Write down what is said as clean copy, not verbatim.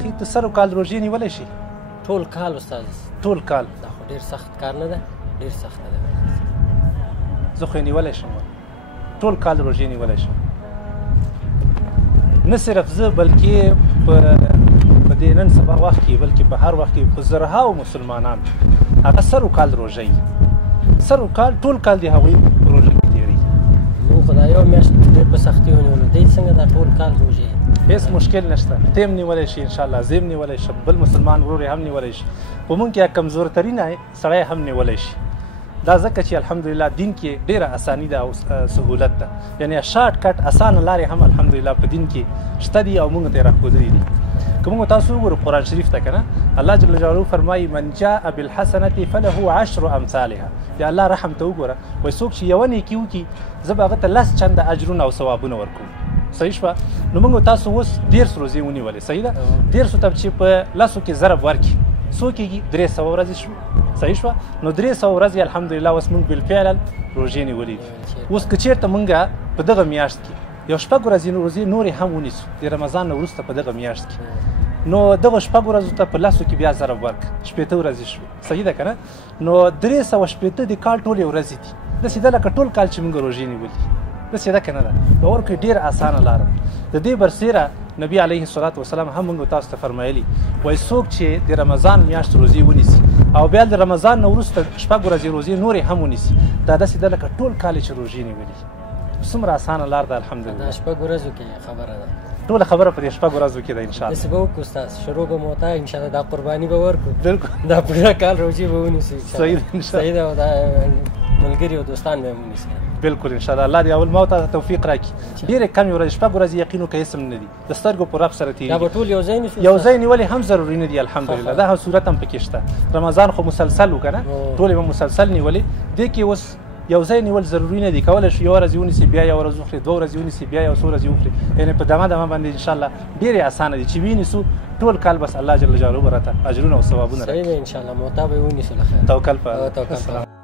اخي ته سر کال روژې نیولی شي؟ ټول کال استاد. ټول کال؟ دا خو ډېر سخت کار نه ده، ډېر سخت ده. زه خو یې نیولی شم، ټول کال روژې نیولی شم. نه صرف زه بلکې په دې نن سبا وخت کې بلکې په هر وخت کې په زرهاو مسلمانان هغه سر کال روژه یي، سر کال ټول کال د هغوی په روژه کې تېروي. موږ خو دا یو میاشت ډېر په سختي ونیولو، دی څنګه دا ټول کال روژې؟ هیڅ مشکل نشته، ته هم نیولی شي انشاءالله، زه هم نیولی شم، بل مسلمان ورور یې هم نیولی شي. په موږ کې کمزورترین سړی هم نیولی شي. دا ځکه چې الحمدلله دین کې ډېره اساني ده او سهولت ده، یعنې شارټ کټ اسانه لارې هم الحمدلله په دین کې شته دي او موږ ته یې راښودلي دي. که موږ تاسو وګورو قرآن شریف ته که نه، الله جل جلاله فرمایي من جاء بالحسنة فله 10 امثالها. د الله رحم ته وګوره، وایي څوک چې یوه نیکي وکړي زه به هغه ته 10 چنده اجرونه او ثوابونه ورکوم. صحیح شوه؟ نو موږ تاسو اوس 150 روزې ونیولې، صحیح ده؟ 150 ته چې په 10 کې ضرب ورکړي څو کېږي؟ 300 ورځې شو. صحیح شوه؟ نو 300 ورځې الحمدلله اوس موږ بالفعلا روژې نیولې دي. اوس که چېرته موږ په دغه میاشت کې یو 6 ورځې روزې نورې هم ونیسو د رمضان نه وروسته په دغه میاشت کې، نو دغه 6 ورځو ته په 10 کې بیا ضرب ورکړه 80 ورځې شوې. صحیح ده که نه؟ نو 380 د کال ټولې ورځې دي. داسې ده لکه ټول کال چې موږ روژې نیولي، داسې ده که نه ده؟ باور کوئ ډېره اسانه لاره ده. د دې برسېره نبي علیه الصلاة والسلام هم موږ تاسو ته فرمایلي، وایي څوک چې د رمضان میاشت روزې ونیسي او بیا د رمضان نه وروسته 6 ورځې روزې نورې هم ونیسي، دا داسې ده لکه ټول کال چې روژې نیولي. څومره اسانه لار ده الحمدلله. دا 6 ورځو کې خبره ده، ټوله خبره په دې 6 ورځو کې ده انشاءالله. داسې به وکړو استاد، شروع به مو ته انشاءالله دا قرباني به ورکړو، بالکل دا پوره کال روژې به ونیسو. صحیح ده انشاءالله. صحیح ده، او دا ملګري او دوستان به هم ونیسي. بالکل انشاءالله. الله دې اول ما ته توفیق راکړي. ډېرې کمې ورځې 6 ورځې یقین وکړه هېڅ هم نه دي، د سترګو په رب سره تېرېږي. دا به ټول یو ځای نیسو؟ یو ځای نیولې هم ضروري نه دي الحمدلله. دا هم صورت هم پکې شته. رمضان خو مسلسل و که نه، ټولې به مسلسل نیولې. دې کې اوس یو ځای نیول ضروري نه دي، کولی شو یوه ورځ ونیسي بیا یوه ورځ وخوري، 2 ورځې ونیسي بیا یو څو ورځې وخوري، یعنې په دمه دمه باندې انشاءالله ډېرې اسانه دي چې وینیسو ټول کال بس الله جل جلاله به راته اجرونه او ثوابونه راکړي. صحیح ده انشاءالله. مو ته به یې ونیسو له خیر. توکل په الله.